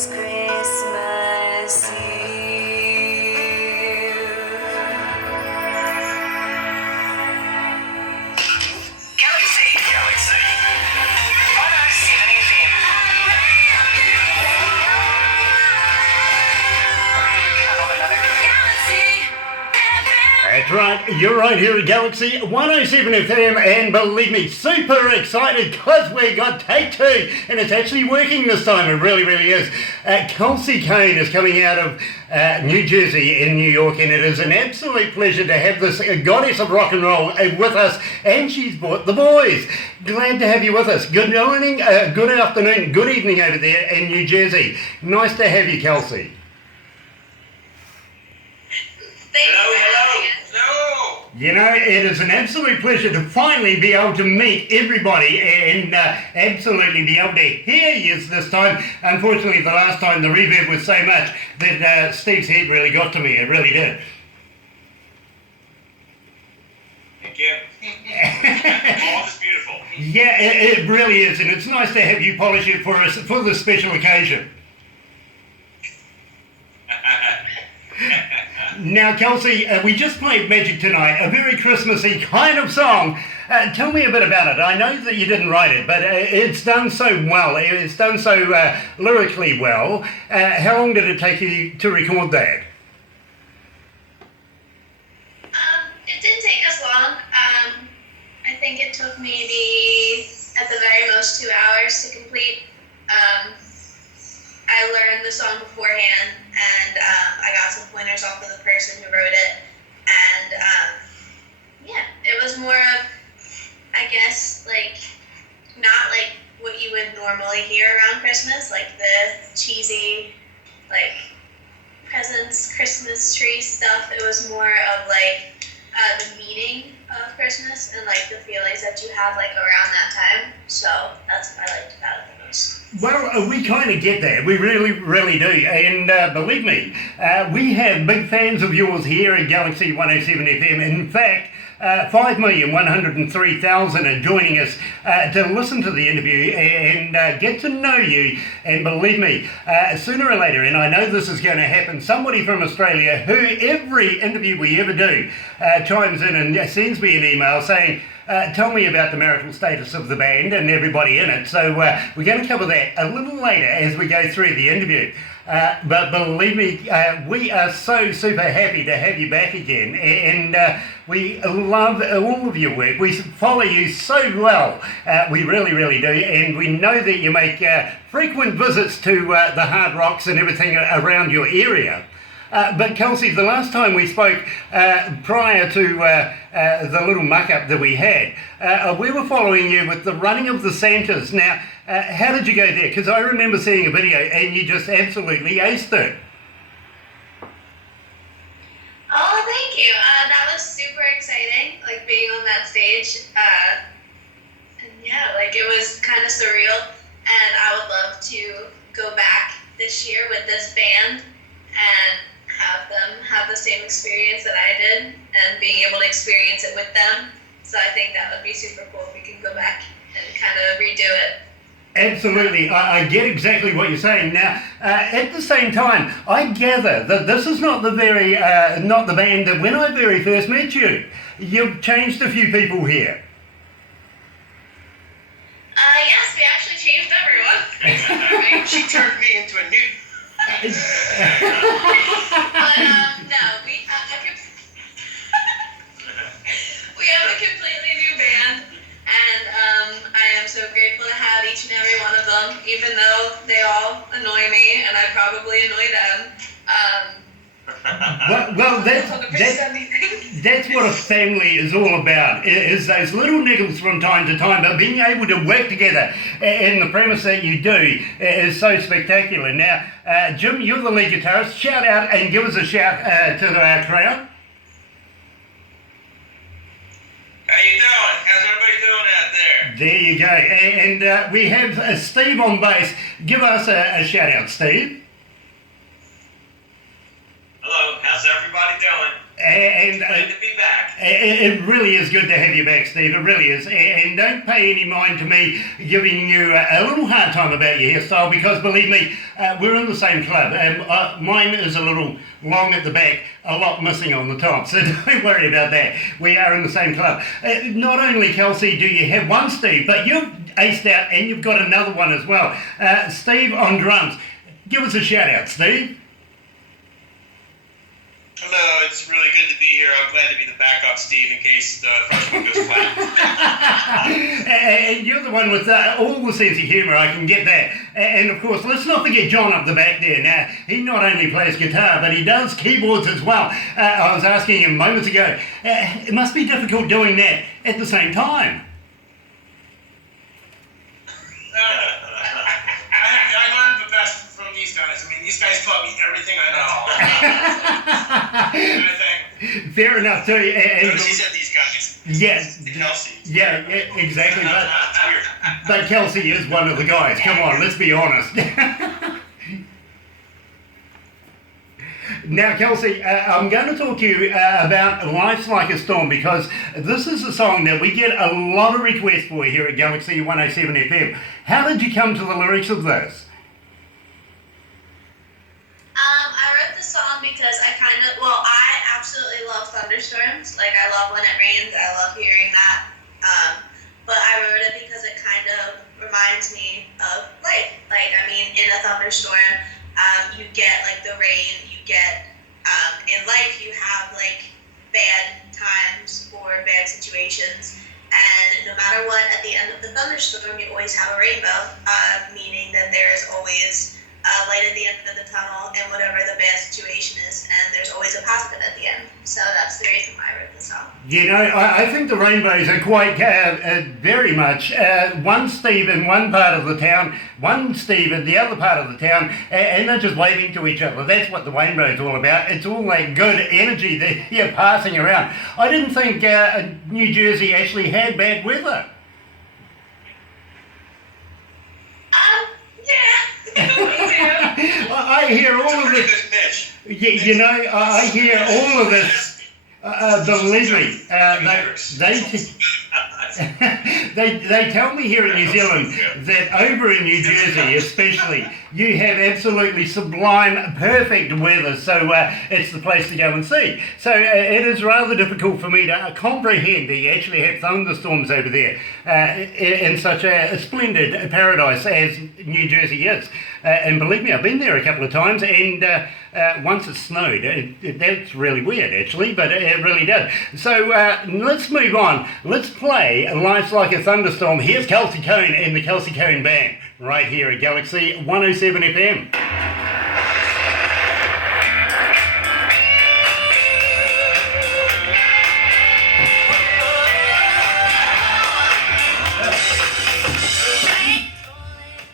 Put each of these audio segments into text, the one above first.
was Christmas Eve. Galaxy. Galaxy. On our 70 FM. That's right, you're right here at Galaxy 107 FM, and believe me, super excited because we got take two, and it's actually working this time, it really, really is. Kelsey Coan is coming out of New Jersey in New York, and it is an absolute pleasure to have this goddess of rock and roll with us, and she's brought the boys. Glad to have you with us. Good morning, good afternoon, good evening over there in New Jersey. Nice to have you, Kelsey. Hello. You know, it is an absolute pleasure to finally be able to meet everybody and absolutely be able to hear you this time. Unfortunately, the last time the reverb was so much that Steve's head really got to me. It really did. Thank you. All is beautiful. Yeah, it really is, and it's nice to have you polish it for us for this special occasion. Now, Kelsey, we just played Magic tonight, a very Christmassy kind of song. Tell me a bit about it. I know that you didn't write it, but it's done so well. It's done so lyrically well. How long did it take you to record that? It didn't take us long. I think it took maybe at the very most 2 hours to complete. I learned the song beforehand, and I got some pointers off of the person who wrote it, and yeah, it was more of, I guess, like, not like what you would normally hear around Christmas, like the cheesy, like, presents, Christmas tree stuff. It was more of like the meaning of Christmas and like the feelings that you have like around that time. So that's what I liked about it the most. Well, we kind of get that. We really, really do. And believe me, we have big fans of yours here at Galaxy 107 FM. In fact, 5,103,000 are joining us to listen to the interview and get to know you. And believe me, sooner or later, and I know this is going to happen, somebody from Australia who every interview we ever do chimes in and sends me an email saying, tell me about the marital status of the band and everybody in it. So we're going to cover that a little later as we go through the interview. But believe me, we are so super happy to have you back again, and we love all of your work. We follow you so well, we really, really do, and we know that you make frequent visits to the Hard Rocks and everything around your area. But Kelsey, the last time we spoke, prior to the little muck-up that we had, we were following you with the running of the Santas. Now, how did you go there? Because I remember seeing a video and you just absolutely aced it. Oh, thank you. That was super exciting, like being on that stage. And yeah, like it was kind of surreal. And I would love to go back this year with this band and have them have the same experience that I did and being able to experience it with them. So I think that would be super cool if we can go back and kind of redo it. Absolutely, I get exactly what you're saying. Now, at the same time, I gather that this is not the not the band that when I very first met you. You've changed a few people here. Yes, we actually changed everyone. She turned me into a new. But no, we have a completely new band, and I am so grateful to have each and every one of them, even though they all annoy me, and I probably annoy them. Well, that's what a family is all about, is those little niggles from time to time, but being able to work together in the premise that you do is so spectacular. Now, Jim, you're the lead guitarist. Shout out and give us a shout to our crowd. How you doing? How's everybody doing out there? There you go. And we have Steve on bass. Give us a shout out, Steve. Hello, how's everybody doing? And Glad to be back. it really is good to have you back, Steve. It really is. And don't pay any mind to me giving you a little hard time about your hairstyle because, believe me, we're in the same club. Mine is a little long at the back, a lot missing on the top, so don't worry about that. We are in the same club. Not only, Kelsey, do you have one Steve, but you've aced out and you've got another one as well. Steve on drums. Give us a shout out, Steve. Hello, it's really good to be here. I'm glad to be the backup, Steve, in case the first one goes flat. And you're the one with all the sense of humour, I can get that. And of course, let's not forget John up the back there. Now, he not only plays guitar, but he does keyboards as well. I was asking him moments ago, it must be difficult doing that at the same time. I learned the best from these guys. I mean, these guys taught me everything I know. Fair enough, too. He said these guys. Yes. Kelsey. Yeah, exactly. But Kelsey is one of the guys. Come on, let's be honest. Now, Kelsey, I'm going to talk to you about Life's Like a Storm because this is a song that we get a lot of requests for here at Galaxy 107 FM. How did you come to the lyrics of this? I wrote the song because I absolutely love thunderstorms. Like, I love when it rains. I love hearing that. But I wrote it because it kind of reminds me of life. Like, I mean, in a thunderstorm, you get, like, the rain. You get, in life, you have, like, bad times or bad situations. And no matter what, at the end of the thunderstorm, you always have a rainbow, meaning that there is always light at the end of the tunnel, and whatever the bad situation is, and there's always a positive at the end. So that's the reason why I wrote the song. You know, I think the rainbows are quite very much one Steve in one part of the town, one Steve in the other part of the town, and they're just waving to each other. That's what the rainbow's all about. It's all that good energy that you're passing around. I didn't think New Jersey actually had bad weather. I hear all of this. You know, I hear all of this. Believe me, they tell me here in New Zealand that over in New Jersey especially, you have absolutely sublime, perfect weather, so it's the place to go and see. So it is rather difficult for me to comprehend that you actually have thunderstorms over there in such a splendid paradise as New Jersey is. And believe me, I've been there a couple of times, and once it snowed. That's really weird, actually, but it really does. So let's move on. Let's play Life's Like a Thunderstorm. Here's Kelsey Coan and the Kelsey Coan Band, right here at Galaxy 107 FM.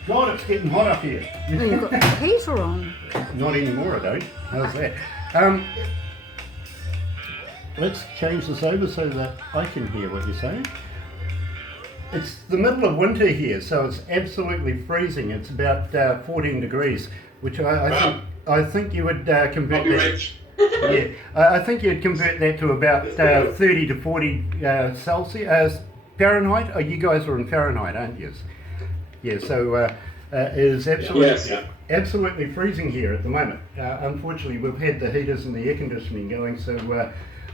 God, it's getting hot up here. You've got the heater on. Not anymore, I don't. How's that? Let's change this over so that I can hear what you're saying. It's the middle of winter here, so it's absolutely freezing. It's about 14 degrees, which I think you would convert that. Yeah, I think you'd convert that to about 30 to 40 Celsius, Fahrenheit. Oh, you guys are in Fahrenheit, aren't you? Yeah, so it is absolutely freezing here at the moment. Unfortunately, we've had the heaters and the air conditioning going, so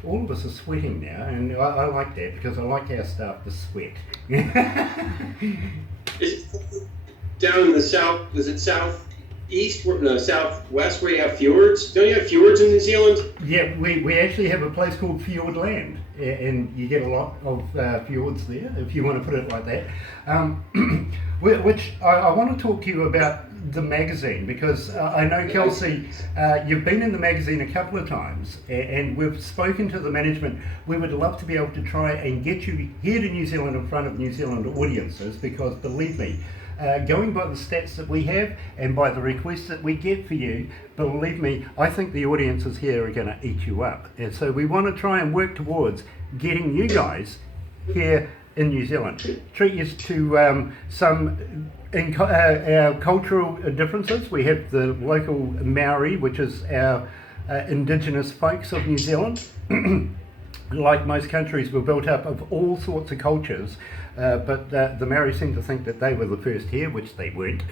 all of us are sweating now, and I like that because I like our staff to sweat. Down in the south, is it southeast, no, southwest, where you have fjords? Don't you have fjords in New Zealand? Yeah, we actually have a place called Fjordland, and you get a lot of fjords there, if you want to put it like that. Which I want to talk to you about the magazine, because I know, Kelsey, you've been in the magazine a couple of times, and we've spoken to the management. We would love to be able to try and get you here to New Zealand in front of New Zealand audiences, because believe me, going by the stats that we have and by the requests that we get for you, believe me, I think the audiences here are going to eat you up. And so we want to try and work towards getting you guys here in New Zealand. Treat you to some our cultural differences. We have the local Maori, which is our indigenous folks of New Zealand. Like most countries, were built up of all sorts of cultures, but the Maori seem to think that they were the first here, which they weren't.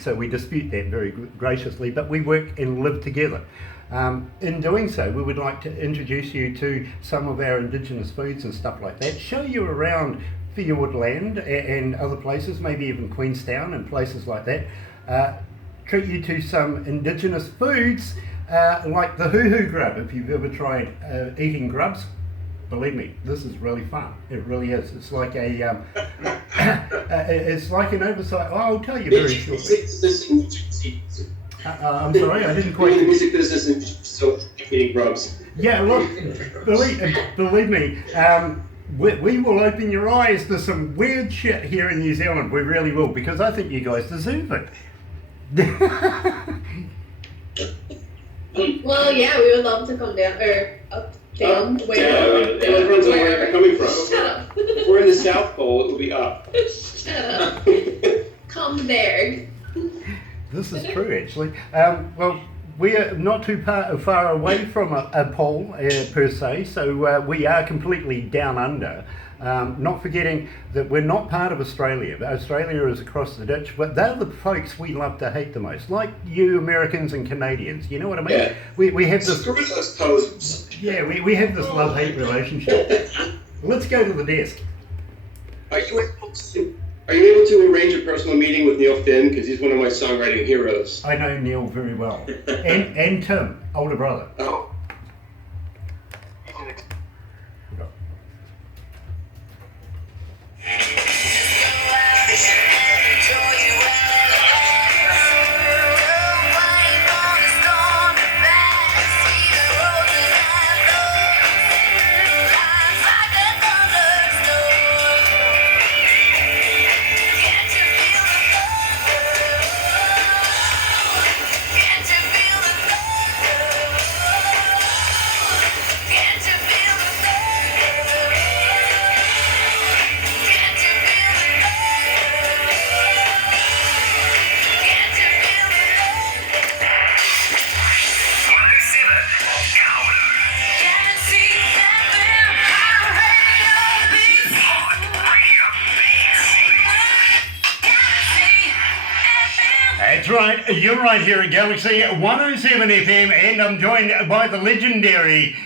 So we dispute that very graciously, but we work and live together. In doing so, we would like to introduce you to some of our indigenous foods and stuff like that, show you around Fiordland and other places, maybe even Queenstown and places like that. Treat you to some indigenous foods like the hoo-hoo grub. If you've ever tried eating grubs, believe me, this is really fun. It really is. It's like a, it's like an oversight. Oh, I'll tell you very shortly. I'm sorry, I didn't quite. In the music business and so eating grubs. Yeah, look, believe me, we will open your eyes to some weird shit here in New Zealand. We really will, because I think you guys deserve it. Well, yeah, we would love to come down, or up, down, It depends on where you're coming from. Shut up. If we're in the South Pole, it will be up. Shut up. Come there. This is true, actually. Well, we are not too far away from a pole per se, so we are completely down under. Not forgetting that we're not part of Australia. Australia is across the ditch, but they're the folks we love to hate the most, like you Americans and Canadians. You know what I mean? Yeah. We have this. Screw those posers. Yeah, we have this love-hate relationship. Let's go to the desk. Are you able to arrange a personal meeting with Neil Finn? Because he's one of my songwriting heroes. I know Neil very well, and Tim, older brother. Oh. That's right, you're right here at Galaxy 107 FM, and I'm joined by the legendary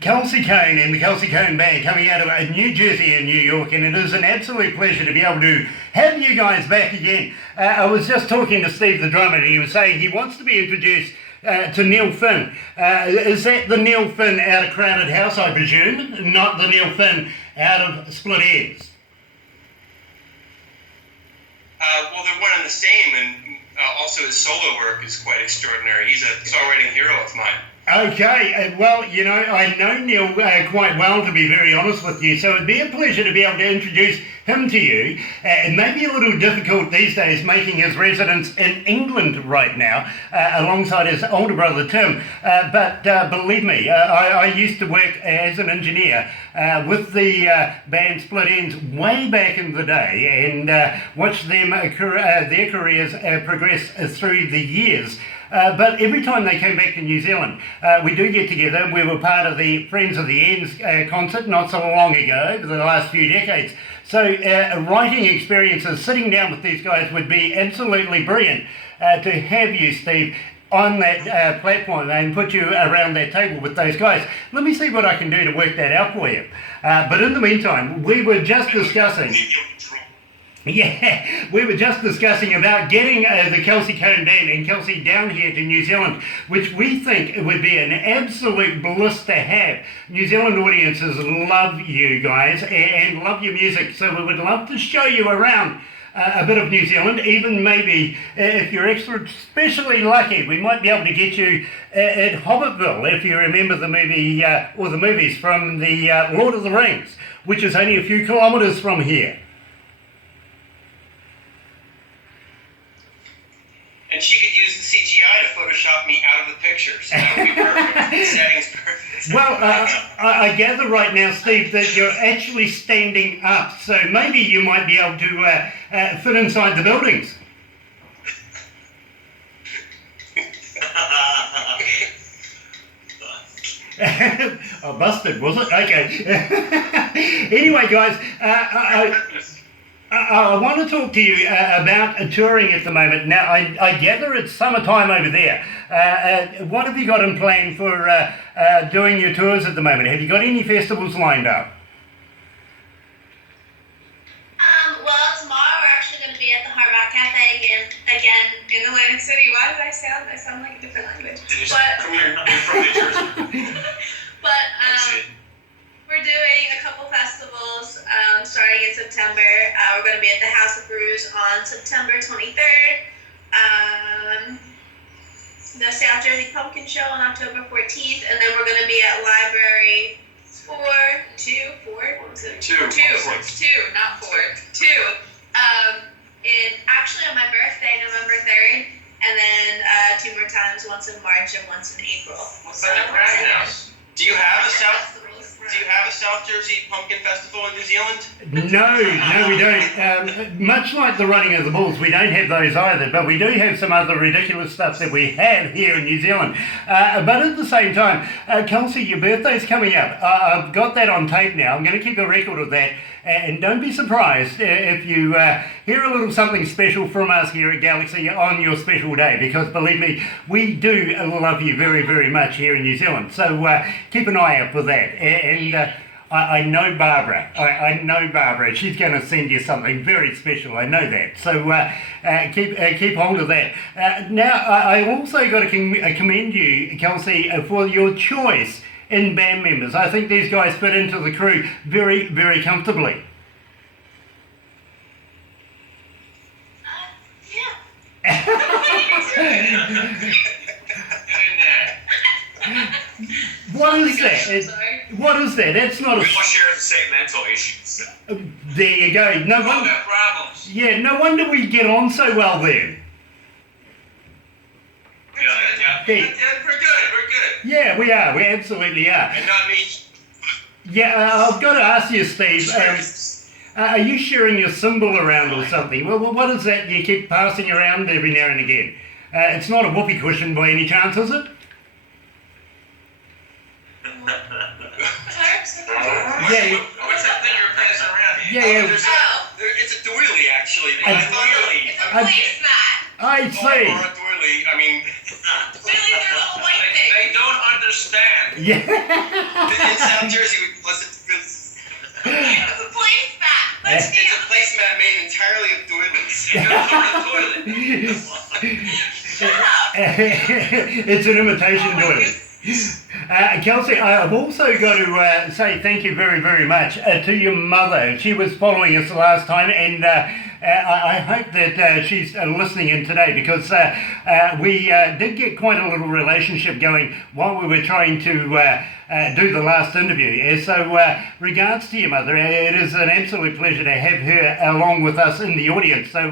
Kelsey Coan and the Kelsey Coan Band coming out of New Jersey and New York, and it is an absolute pleasure to be able to have you guys back again. I was just talking to Steve the drummer, and he was saying he wants to be introduced to Neil Finn. Is that the Neil Finn out of Crowded House, I presume, not the Neil Finn out of Split Ends? Well, they're one and the same, and also his solo work is quite extraordinary. He's a songwriting hero of mine. Okay, well, you know, I know Neil quite well, to be very honest with you, so it'd be a pleasure to be able to introduce him to you. It may be a little difficult these days making his residence in England right now, alongside his older brother Tim, but believe me, I used to work as an engineer with the band Split Ends way back in the day, and watched them their careers progress through the years. But every time they came back to New Zealand, we do get together. We were part of the Friends of the Ends concert not so long ago, over the last few decades. So writing experiences, sitting down with these guys would be absolutely brilliant. To have you, Steve, on that platform and put you around that table with those guys. Let me see what I can do to work that out for you. But in the meantime, we were just discussing... Yeah, we were just discussing about getting the Kelsey Coan Band and Kelsey down here to New Zealand, which we think would be an absolute bliss to have. New Zealand audiences love you guys and love your music, so we would love to show you around a bit of New Zealand. Even maybe, if you're especially lucky, we might be able to get you at Hobbitville, if you remember the movie, or the movies from the Lord of the Rings, which is only a few kilometres from here. And she could use the CGI to Photoshop me out of the picture, so that would be perfect. The setting's perfect. Well, I gather right now, Steve, that you're actually standing up, so maybe you might be able to fit inside the buildings. Oh, busted, was it? Okay. Anyway, guys, I want to talk to you about touring at the moment. Now, I gather it's summertime over there. What have you got in plan for doing your tours at the moment? Have you got any festivals lined up? Well, tomorrow we're actually going to be at the Hard Rock Cafe again in Atlantic City. Why did I sound like a different language? But You're from New Jersey. but we're doing a couple festivals starting in September. We're going to be at the House of Brews on September 23rd. The South Jersey Pumpkin Show on October 14th, and then we're going to be at Library 2, not 4, 2. And actually on my birthday, November 3rd, and then 2 more times, once in March and once in April. What's that house? Do you have a South Jersey Pumpkin Festival in New Zealand? No, we don't. Much like the running of the bulls, we don't have those either, but we do have some other ridiculous stuff that we have here in New Zealand. But at the same time, Kelsey, your birthday's coming up. I've got that on tape now. I'm going to keep a record of that. And don't be surprised if you hear a little something special from us here at Galaxy on your special day, because believe me, we do love you very, very much here in New Zealand. So keep an eye out for that. And I know Barbara. I know Barbara. She's going to send you something very special. I know that. So keep hold of that. Now, I also got to commend you, Kelsey, for your choice in band members. I think these guys fit into the crew very, very comfortably. What is that? What is that? That's not a... We all share the same mental issues. There you go. No We all wonder... got problems. Yeah, no wonder we get on so well then. Yeah. Hey. We're good. Yeah, we are. We absolutely are. And not me. Yeah, I've got to ask you, Steve. Are you sharing your symbol around or something? Well, what is that you keep passing around every now and again? It's not a whoopee cushion by any chance, is it? Yeah. What's that thing you're passing around? Yeah. It's a doily, actually. A doily. It's a placemat. I Or see. a doily. I mean, Really, they're little white things. They don't understand. Yeah. in South Jersey, we listen to this. It's a placemat. Let's It's a placemat made entirely of doilies. You go to the toilet. Shut up. It's an imitation doily. Kelsey, I've also got to say thank you very, very much to your mother. She was following us the last time, and I hope that she's listening in today, because we did get quite a little relationship going while we were trying to do the last interview. So regards to your mother, it is an absolute pleasure to have her along with us in the audience. So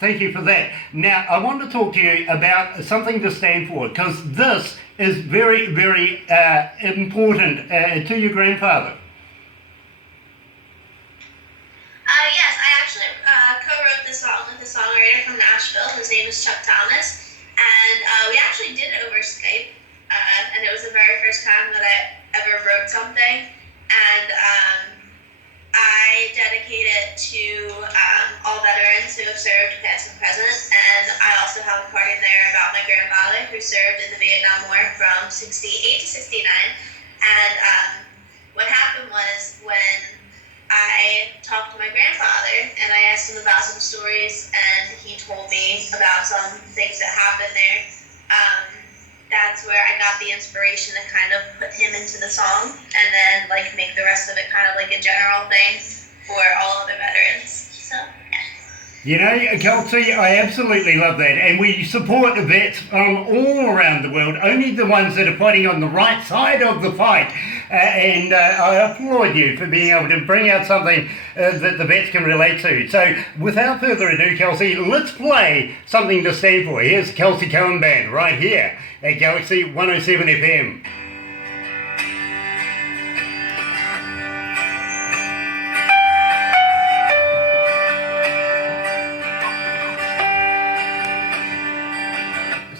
thank you for that. Now, I want to talk to you about something to stand for, because this is very, very important to your grandfather. Yes, I actually co-wrote this song with a songwriter from Nashville. His name is Chuck Thomas, and we actually did it over Skype, and it was the very first time that I ever wrote something, and I dedicate it to all veterans who have served, past and present, and I also have a part in there about my grandfather who served in the Vietnam War from 68 to 69, and what happened was when I talked to my grandfather and I asked him about some stories, and he told me about some things that happened there. That's where I got the inspiration to kind of put him into the song, and then like make the rest of it kind of like a general thing for all other veterans. So yeah. You know, Kelsey, I absolutely love that, and we support vets all around the world, only the ones that are fighting on the right side of the fight, and I applaud you for being able to bring out something that the vets can relate to. So without further ado, Kelsey, let's play something to stand for. Here's Kelsey Coan Band right here at Galaxy 107 FM.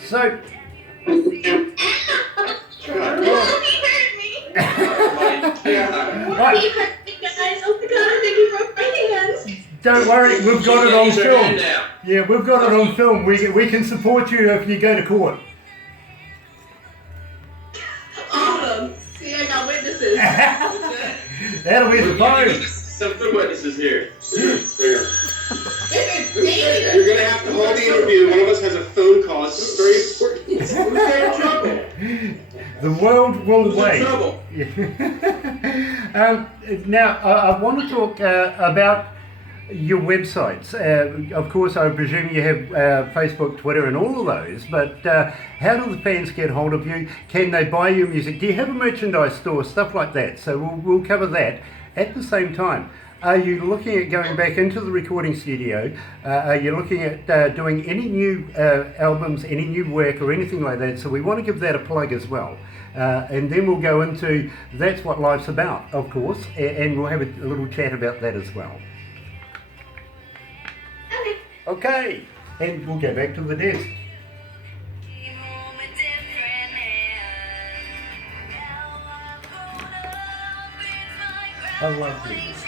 So, You heard me. Right. Guys, oh my god, I think you broke my hands. Don't worry, we've got it on Use your hand film. now. Yeah, we've got it on film. We can support you if you go to court. Awesome. See, I got witnesses. That'll be the phone. Some good witnesses here. You're gonna have to hold the interview. One of us has a phone call. It's very important. Who's in trouble? The world will Who's in wait. trouble? Now, I want to talk about your websites. Of course, I presume you have Facebook, Twitter, and all of those, but how do the fans get hold of you? Can they buy your music? Do you have a merchandise store, stuff like that? So we'll cover that. At the same time, are you looking at going back into the recording studio? Are you looking at doing any new albums, any new work, or anything like that? So we want to give that a plug as well. And then we'll go into That's What Life's About, of course, and we'll have a little chat about that as well. Okay, and we'll go back to the desk. I love this.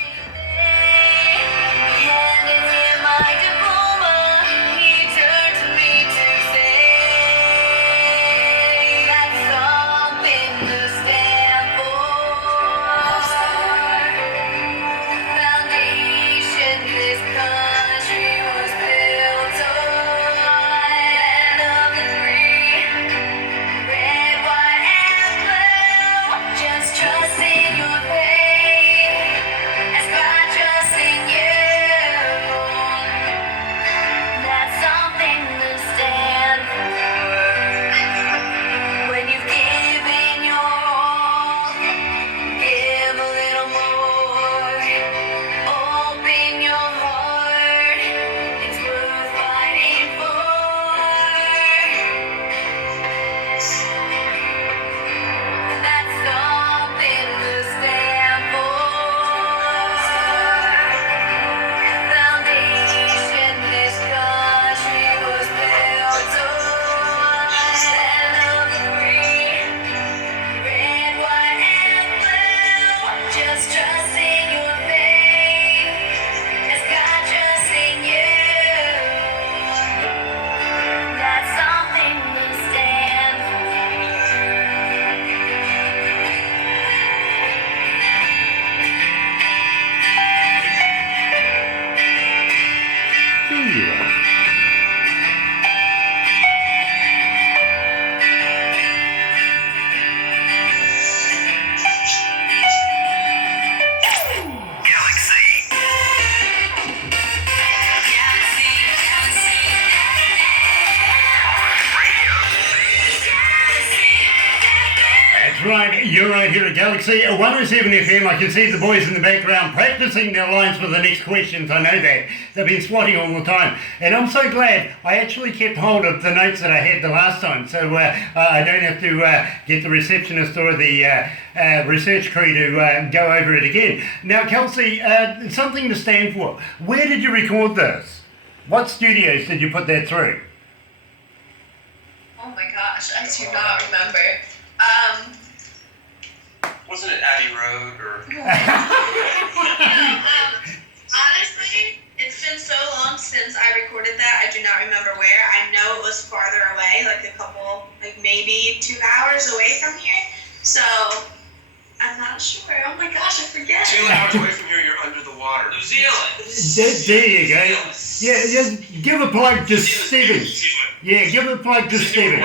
Right, you're right here at Galaxy 107 FM. I can see the boys in the background practicing their lines for the next questions. I know that. They've been swatting all the time. And I'm so glad I actually kept hold of the notes that I had the last time. So I don't have to get the receptionist or the research crew to go over it again. Now, Kelsey, something to stand for. Where did you record this? What studios did you put that through? Oh my gosh, I do not remember. Wasn't it Abbey Road or? Honestly, it's been so long since I recorded that, I do not remember where. I know it was farther away, like maybe 2 hours away from here. So, I'm not sure. Oh my gosh, I forget. 2 hours away from here, you're under the water. New Zealand. There you go. Yeah, just give a plug to Steven. Yeah, give a plug to Steven.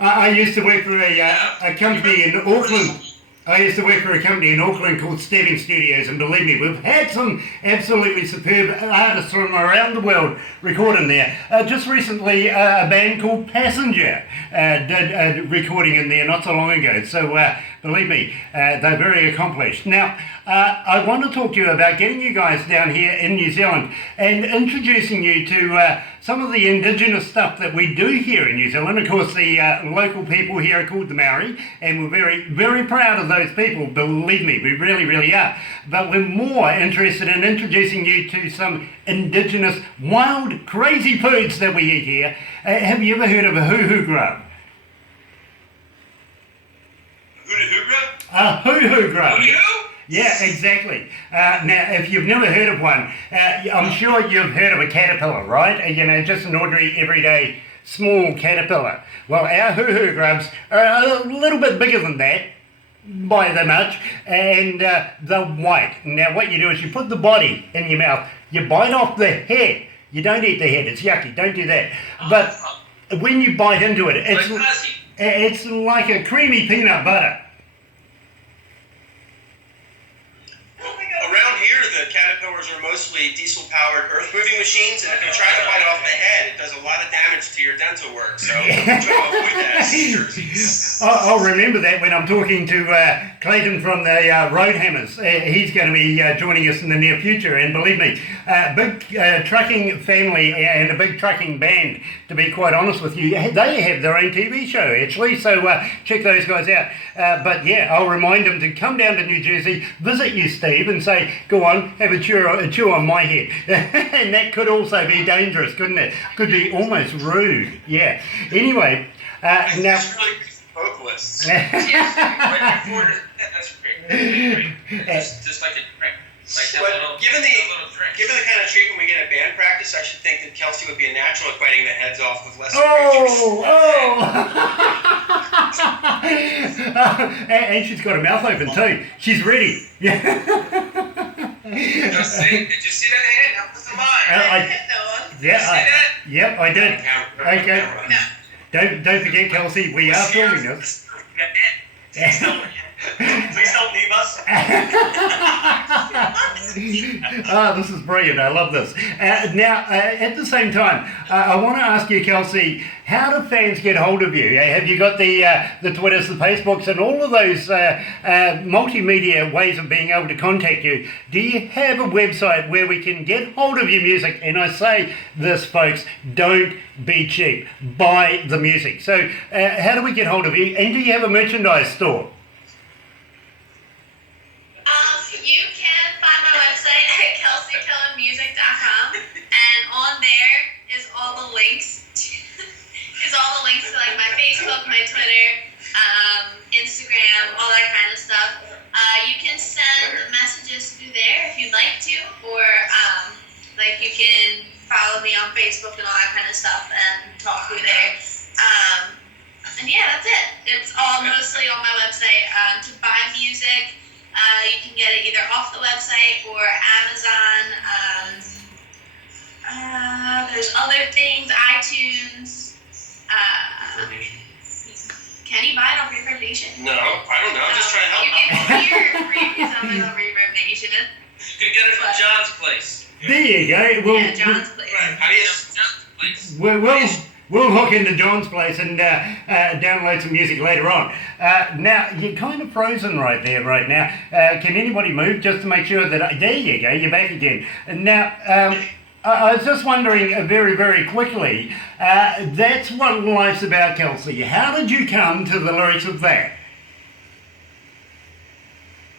I used to work for a company in Auckland. I used to work for a company in Auckland called Steven Studios, and believe me, we've had some absolutely superb artists from around the world recording there. Just recently, a band called Passenger did recording in there not so long ago. So believe me, they're very accomplished. Now, I want to talk to you about getting you guys down here in New Zealand and introducing you to some of the indigenous stuff that we do here in New Zealand. Of course, the local people here are called the Maori, and we're very, very proud of those people. Believe me, we really, really are. But we're more interested in introducing you to some indigenous, wild, crazy foods that we eat here. Have you ever heard of a hoo-hoo grub? Hoo-hoo grub? A hoo-hoo grub. You? Yeah, exactly. Now, if you've never heard of one, I'm sure you've heard of a caterpillar, right? Just an ordinary, everyday, small caterpillar. Well, our hoo-hoo grubs are a little bit bigger than that, by the much, and they're white. Now, what you do is you put the body in your mouth, you bite off the head. You don't eat the head, it's yucky, don't do that. But when you bite into it, it's like a creamy peanut butter. Around here, the caterpillars are mostly diesel-powered earth-moving machines, and if you try to bite off the head, it does a lot of damage to your dental work. So try to avoid that in New Jersey. I'll remember that when I'm talking to Clayton from the Roadhammers. He's going to be joining us in the near future, and believe me, big trucking family and a big trucking band, to be quite honest with you. They have their own TV show, actually, so check those guys out. But yeah, I'll remind them to come down to New Jersey, visit you, Steve, and say, go on, have a chew on my head. And that could also be dangerous, couldn't it? Could be almost rude. Yeah. Anyway, now... It's really vocalists. Right before that's great. Just like a drink. Like that But little, given that little drink. the kind of treatment we get at band practice, I should think that Kelsey would be a natural at biting the heads off of lesser creatures. And she's got her mouth open too. She's ready. Yeah. Just see, did you see that hand? That was the mine. Yep, I did. Okay. Don't forget, Kelsey, we are filming this. Please don't leave us. This is brilliant. I love this. Now, at the same time, I want to ask you, Kelsey, how do fans get hold of you? Have you got the Twitters, the Facebooks, and all of those multimedia ways of being able to contact you? Do you have a website where we can get hold of your music? And I say this, folks, don't be cheap. Buy the music. So how do we get hold of you? And do you have a merchandise store? You can find my website at kelseycoanmusic.com, and on there is all the links to like my Facebook, my Twitter, Instagram, all that kind of stuff. You can send messages through there if you'd like to, or like you can follow me on Facebook and all that kind of stuff and talk through there. And yeah, that's it. It's all mostly on my website. To buy music, you can get it either off the website or Amazon. There's other things, iTunes. Can you buy it on Reverb Nation? No, I don't know. I'm just trying to help. You can hear previous episodes on Reverb Nation. You can get it from John's place. There you go. Yeah, John's place. How do you... John's place. We'll hook into John's place and download some music later on. Now, you're kind of frozen right there right now. Can anybody move just to make sure that... there you go, you're back again. Now, I was just wondering very, very quickly, that's what life's about, Kelsey. How did you come to the lyrics of that?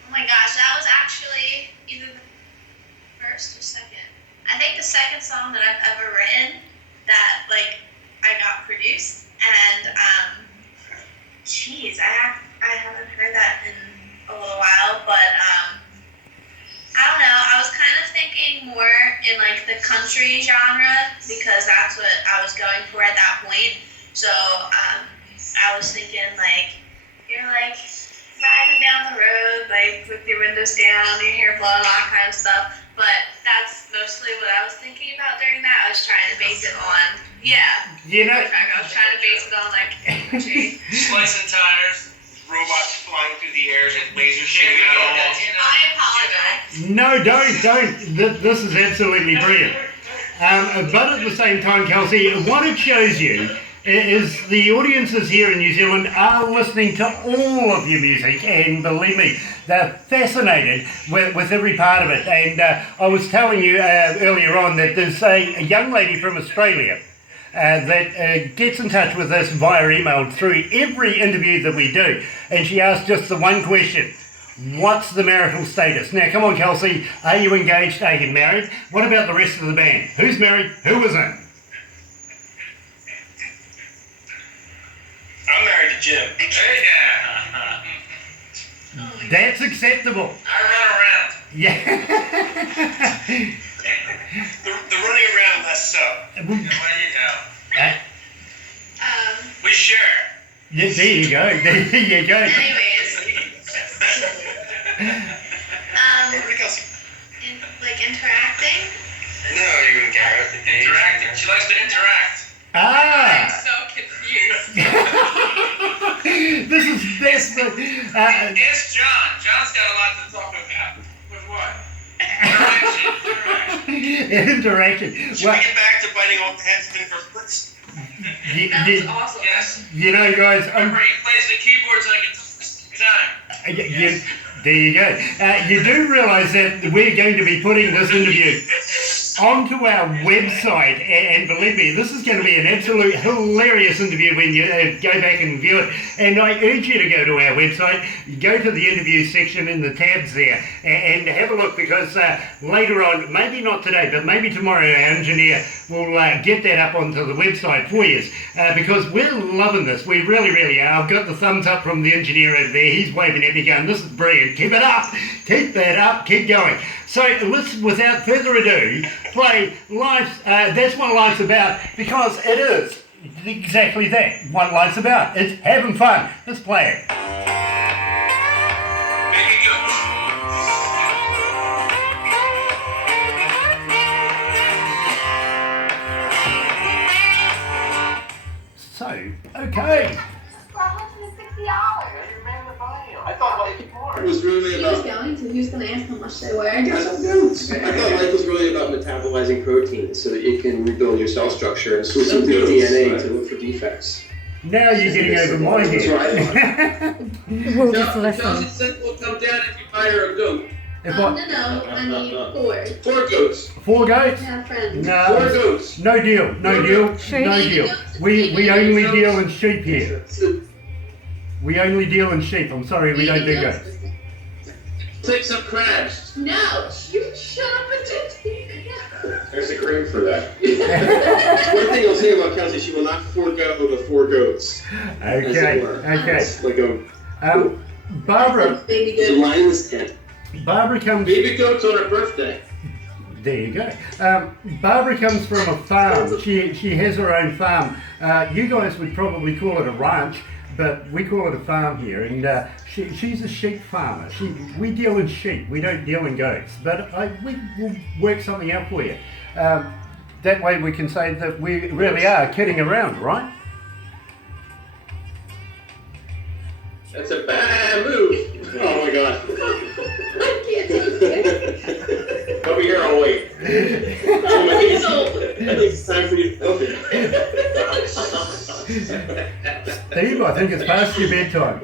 Oh my gosh, that was actually either the first or second. I think the second song that I've ever written that, like, I got produced, and I haven't heard that in a little while, but I don't know, I was kind of thinking more in like the country genre because that's what I was going for at that point. So I was thinking like, you're like riding down the road, like with your windows down, your hair blowing, all that kind of stuff. But that's mostly what I was thinking about during that. I was trying to base it on, You know, I was trying to base it on like country. Slicing tires. Robots flying through the air and lasers shooting out of walls. I apologize. no, don't. This is absolutely brilliant. But at the same time, Kelsey, what it shows you is the audiences here in New Zealand are listening to all of your music, and believe me, they're fascinated with every part of it. And I was telling you earlier on that there's a young lady from Australia that gets in touch with us via email through every interview that we do, and she asks just the one question: what's the marital status? Now, come on, Kelsey, are you engaged? Are you married? What about the rest of the band? Who's married? Who isn't? I'm married to Jim. Yeah. That's acceptable. I run around. Yeah. The running around less so. Well, you know. We share. Yeah, there you go. There you go. Anyways, Over to Kelsey. like interacting. No, you and Garrett. Interacting. She likes to interact. Ah. So confused. This is desperate. Ask John. John's got a lot to talk about. With what? Interaction. Should Well, we get back to biting off the heads of first? That was awesome. Yes. you know, guys, Remember, he plays the keyboards like it's the same time. there you go. You do realise that we're going to be putting this interview onto our website, and believe me, this is going to be an absolute hilarious interview when you go back and view it. And I urge you to go to our website, go to the interview section in the tabs there, and have a look, because later on, maybe not today, but maybe tomorrow, our engineer will get that up onto the website for you, because we're loving this. We really, really are. I've got the thumbs up from the engineer over there. He's waving at me going, this is brilliant. Keep it up. Keep that up. Keep going. So let's, without further ado, play Life's, that's what life's about, because it is exactly that, what life's about. It's having fun. Let's play it. Make it good. So, okay. I thought life was really He was about. going to. He was going to ask how much they were. I thought life was really about metabolizing proteins so that you can rebuild your cell structure and switching to your DNA to look for defects. Now you're getting over my That's what I thought. head. We'll just listen. Kelsey said we'll come down if you buy her a goat. If No, what? I need 4. 4 goats. 4 goats? Yeah, friends. 4 No. goats. No deal. No deal. Sheep. No deal. We only deal in sheep here. We only deal in sheep. I'm sorry, we don't do goats. Take some crabs. No, you shut up and just There's a cream for that. One thing I'll say about Kelsey, she will not forego the 4 goats. as it Okay. were. Okay. It's like a Barbara. Baby it's a good. lion's den. Barbara comes. Baby goats on her birthday. There you go. Barbara comes from a farm. She has her own farm. You guys would probably call it a ranch, but we call it a farm here. And she's a sheep farmer. We deal in sheep. We don't deal in goats. But we will work something out for you. That way we can say that we really are kidding around, right? That's a bad move. Oh my god. I can't take it. Over here, I'll wait. I think it's time for you to open Steve, I think it's past your bedtime.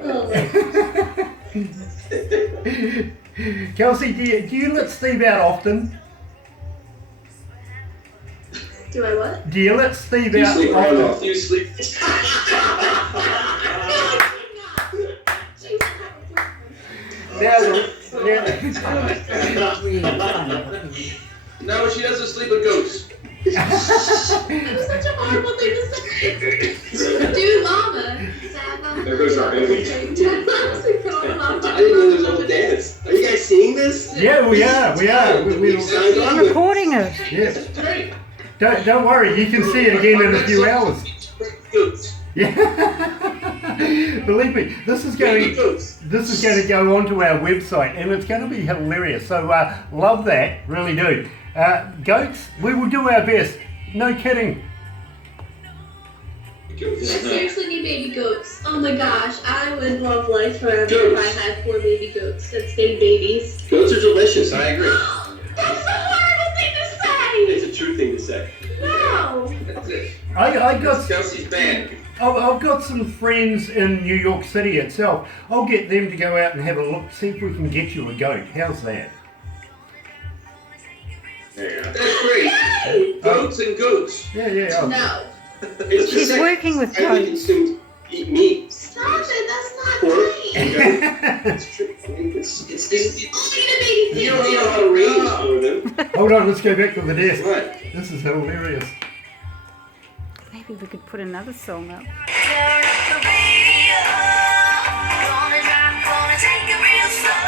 Kelsey, do you let Steve out often? Do I what? Do you let Steve You out sleep on often? off. You sleep. No, she doesn't sleep with goats. That's such a horrible thing to say. Dude, mama. There goes our baby. I I didn't know there was a whole dance. Are you guys seeing this? Yeah, we are. We signed on I'm with recording it. yes. Great. Don't worry, you can see it again in a few hours. Goats. Yeah. Believe me, this is Baby going goats. to go onto our website, and it's going to be hilarious. So love that, really do. Goats, we will do our best. No kidding. I seriously need baby goats. Oh my gosh, I would love life forever if I had 4 baby goats that stayed babies. Goats are delicious. I agree. That's a horrible thing to say! It's a true thing to say. No! That's it. I got. Kelsey's band. I've got some friends in New York City itself. I'll get them to go out and have a look, see if we can get you a goat. How's that? There you go. That's great. Yay! Goats and goats. Yeah. No. It's the She's second working with highly goats. consumed eat meat. Stop it, that's not Pork. right. Okay. It's true. I mean, it's Only the baby you don't know how to raise for them. Hold on, let's go back to the desk. What? This is hilarious. Maybe we could put another song up. Turn up the radio. Gonna drive, gonna take it real slow.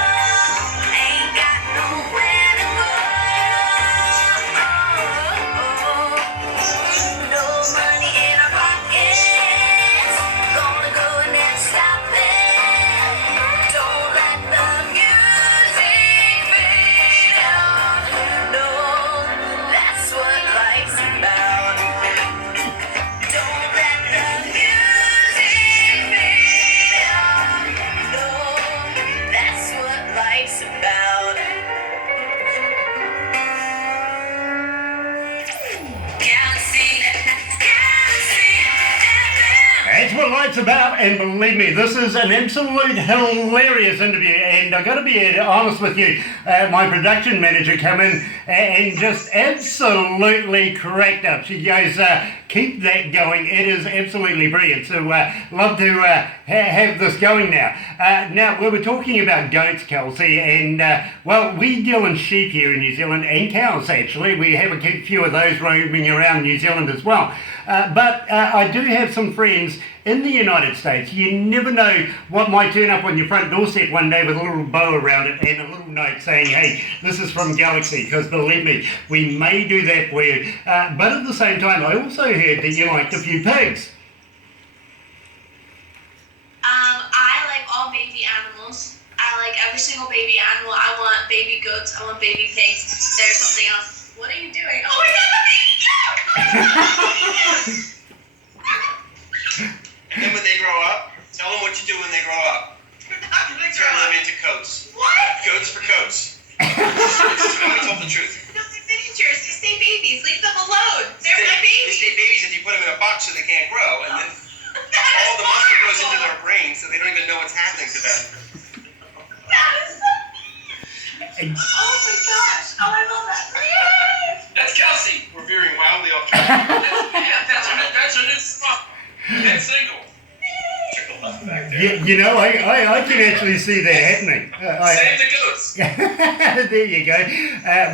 the lights about, and believe me, this is an absolute hilarious interview. And I've got to be honest with you, my production manager came in and just absolutely cracked up. She goes, keep that going. It is absolutely brilliant. So love to have this going now. Now, we were talking about goats, Kelsey, and well, we deal in sheep here in New Zealand, and cows actually. We have a few of those roaming around New Zealand as well. But I do have some friends in the United States. You never know what might turn up on your front doorstep one day with a little bow around it and a little note saying, hey, this is from Galaxy, because believe me, we may do that for you. But at the same time, I also heard that you liked a few pigs. I like all baby animals. I like every single baby animal. I want baby goats. I want baby pigs. There's something else. What are you doing? Oh my god, the baby goat! And then when they grow up, tell them what you do when they grow up. How do they grow Turn up? them into coats. What? Goats for coats. Somebody told the truth. No, they're miniatures. They stay babies. Leave them alone. They're my They babies. stay babies if you put them in a box so they can't grow, and then all the muscle goes into their brain, so they don't even know what's happening to them. That is so mean. Oh my gosh. Oh, I love that. That's Kelsey. We're veering wildly off track. That's a new song. That single. Trickle left back there. You know, I can actually see that happening. Save the goats. There you go.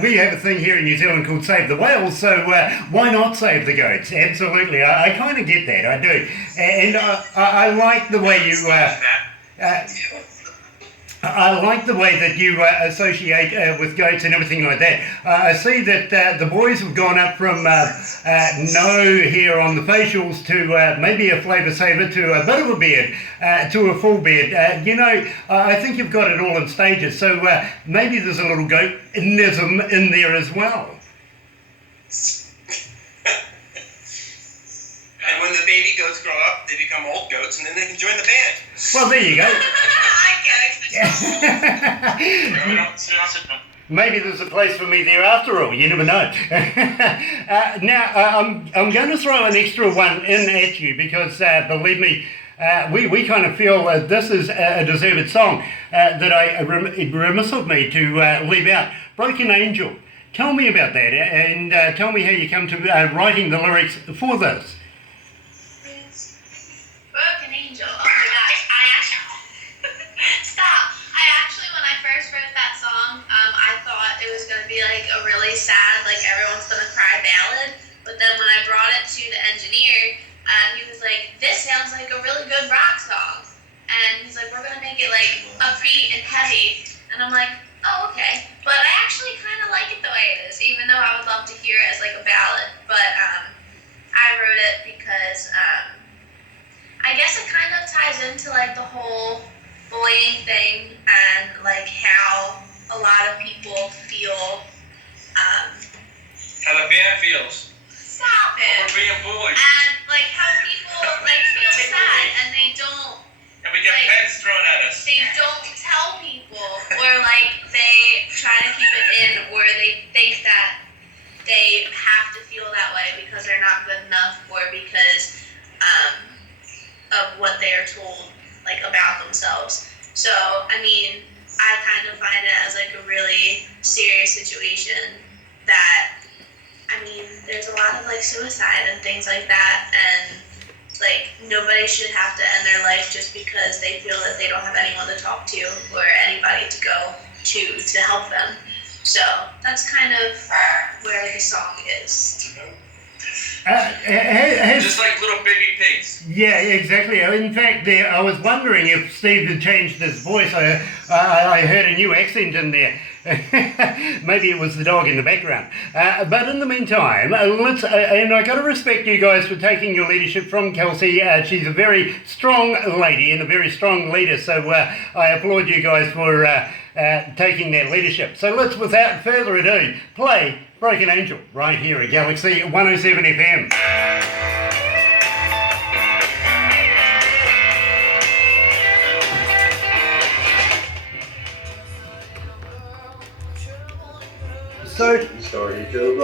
We have a thing here in New Zealand called Save the Whales, so why not save the goats? Absolutely. I kind of get that, I do. And I like the way you... I like the way that you associate with goats and everything like that. I see that the boys have gone up from no hair on the facials to maybe a flavour saver to a bit of a beard to a full beard. You know, I think you've got it all in stages, so maybe there's a little goatism in there as well. And when the baby goats grow up, they become old goats, and then they can join the band. Well, there you go. I get it. Maybe there's a place for me there after all. You never know. Now, I'm going to throw an extra one in at you because, believe me, we kind of feel this is a deserved song that it's remiss of me to leave out. Broken Angel. Tell me about that and tell me how you come to writing the lyrics for this. Broken Angel. Oh my gosh. Stop. When I first wrote that song, I thought it was going to be like a really sad, like everyone's going to cry ballad. But then when I brought it to the engineer, he was like, this sounds like a really good rock song. And he's like, we're going to make it like upbeat and heavy. And I'm like, oh, okay. But I actually kind of like it the way it is, even though I would love to hear it as like a ballad. But I wrote it because I guess it kind of ties into like the whole bullying thing and like how a lot of people feel. How the band feels. Stop it. We're being bullied. And like how people like feel sad and they don't. And we get like, pens thrown at us. They don't tell people, or like they try to keep it in, or they think that they have to feel that way because they're not good enough, or because of what they are told like about themselves. So I mean, I kind of find it as like a really serious situation that, I mean, there's a lot of like suicide and things like that, and like nobody should have to end their life just because they feel that they don't have anyone to talk to or anybody to go to help them. So that's kind of where the song is. Just like little baby pigs. Yeah, exactly. In fact, I was wondering if Steve had changed his voice. I heard a new accent in there. Maybe it was the dog in the background. But in the meantime, and I got to respect you guys for taking your leadership from Kelsey. She's a very strong lady and a very strong leader. So I applaud you guys for taking that leadership. So let's, without further ado, play Broken Angel right here at Galaxy 107 FM. So, Sorry, Joe.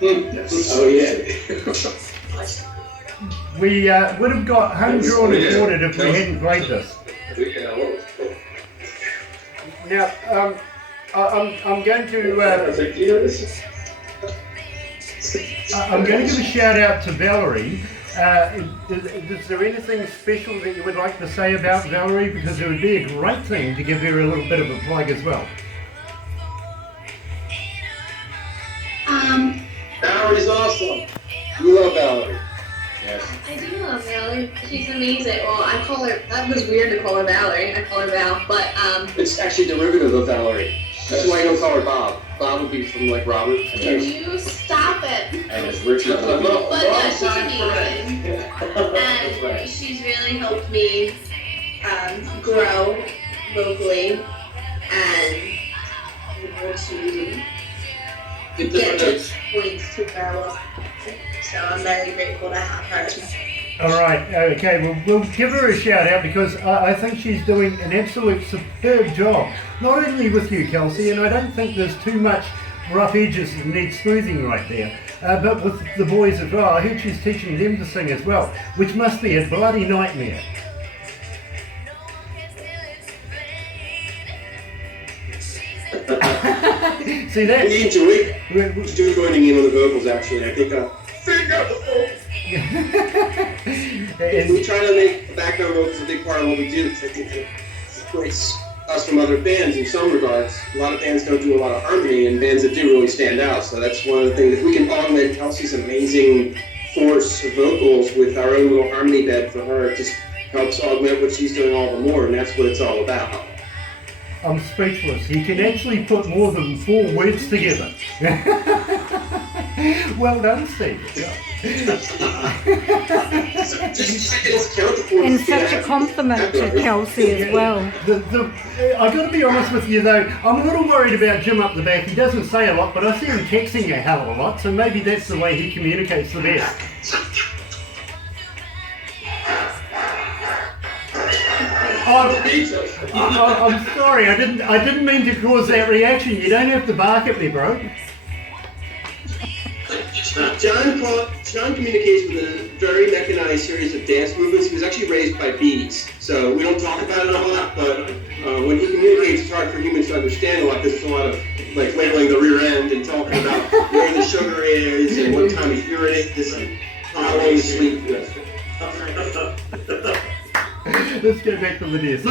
Oh yeah. We would have got home drawn and quartered if we hadn't played this. Now, I'm going to I'm going to give a shout out to Valerie. Is there anything special that you would like to say about Valerie? Because it would be a great thing to give her a little bit of a plug as well. Valerie's awesome. We love Valerie. Yes. I do love Valerie. She's amazing. Well, I call her, that was weird to call her Valerie. I call her Val, but, It's actually derivative of Valerie. That's why you don't call her Bob. Bob would be from like Robert. can you stop it? And it's Richard. But no, she's amazing. And she's really helped me grow vocally and be able to get to points to where I was. So I'm very grateful to have her as my All right, okay, we'll give her a shout out because I think she's doing an absolute superb job. Not only with you, Kelsey, and I don't think there's too much rough edges that need smoothing right there, but with the boys as well. I heard she's teaching them to sing as well, which must be a bloody nightmare. See that? We enjoy joining in on the vocals actually. I think And we try to make the background vocals a big part of what we do. I think it separates us from other bands in some regards. A lot of bands don't do a lot of harmony, and bands that do really stand out. So that's one of the things. If we can augment Kelsey's amazing force of vocals with our own little harmony bed for her, it just helps augment what she's doing all the more, and that's what it's all about. I'm speechless. He can actually put more than 4 words together. Well done, Steve. And such a compliment to Kelsey as well. I've got to be honest with you though, I'm a little worried about Jim up the back. He doesn't say a lot, but I see him texting a hell of a lot, so maybe that's the way he communicates the best. I'm sorry, I didn't mean to cause that reaction. You don't have to bark at me, bro. John communicates with a very mechanized series of dance movements. He was actually raised by bees, so we don't talk about it a lot, but when he communicates, it's hard for humans to understand a lot because there's a lot of like wiggling the rear end and talking about where the sugar is and what time of year it is and how long you sleep. Let's go back to the disc.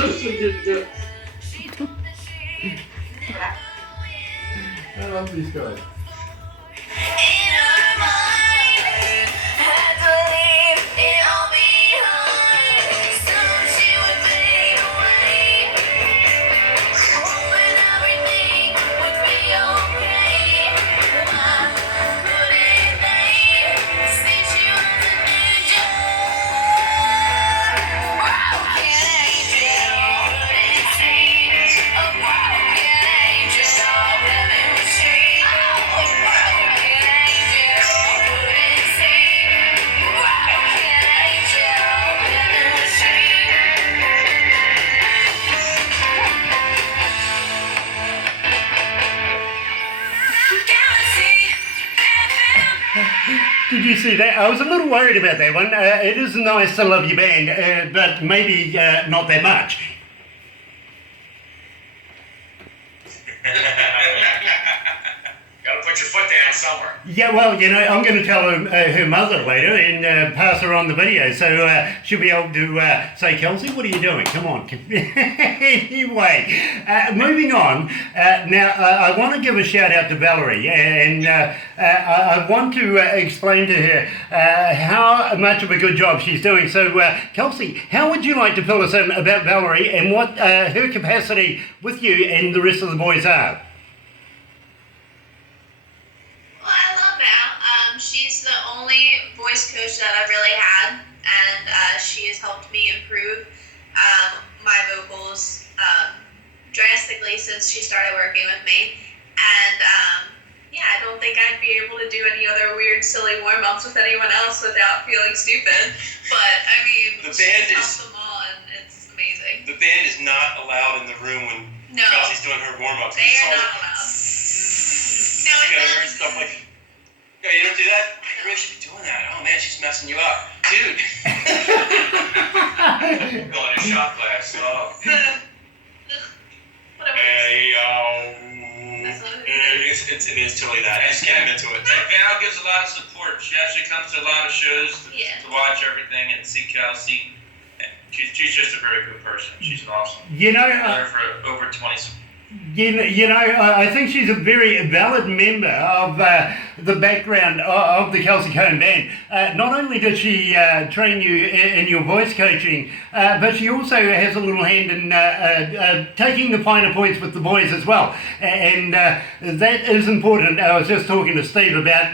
I love these guys. Did you see that? I was a little worried about that one. It is nice to love your band, but maybe not that much. Gotta put your foot down somewhere. Yeah, well, you know, I'm going to tell her mother later and pass her on the video, so she'll be able to say, Kelsey, what are you doing? Come on. Anyway, moving on. Now, I want to give a shout out to Valerie, and I want to explain to her how much of a good job she's doing. So, Kelsey, how would you like to fill us in about Valerie and what her capacity with you and the rest of the boys are? She's the only voice coach that I've really had, and she has helped me improve my vocals drastically since she started working with me. And yeah, I don't think I'd be able to do any other weird, silly warm-ups with anyone else without feeling stupid. But I mean, The band she's is- helped them all, and it's amazing. The band is not allowed in the room when No, Kelsey's doing her warm-ups. they It's are all not like, allowed. No, you it's gotta not. wear stuff like, yeah, you don't do that? You really should be doing that. Oh man, she's messing you up, dude. Going in shot glass. Oh. Whatever. Hey, That's what it It is totally that. I just get him into it. And Val gives a lot of support. She actually comes to a lot of shows Yeah. to watch everything and see Kelsey. And she's just a very good person. She's awesome. You know, I've known her for over 20. I think she's a very valid member of the background of the Kelsey Coan band. Not only does she train you in your voice coaching, but she also has a little hand in taking the finer points with the boys as well. And that is important. I was just talking to Steve about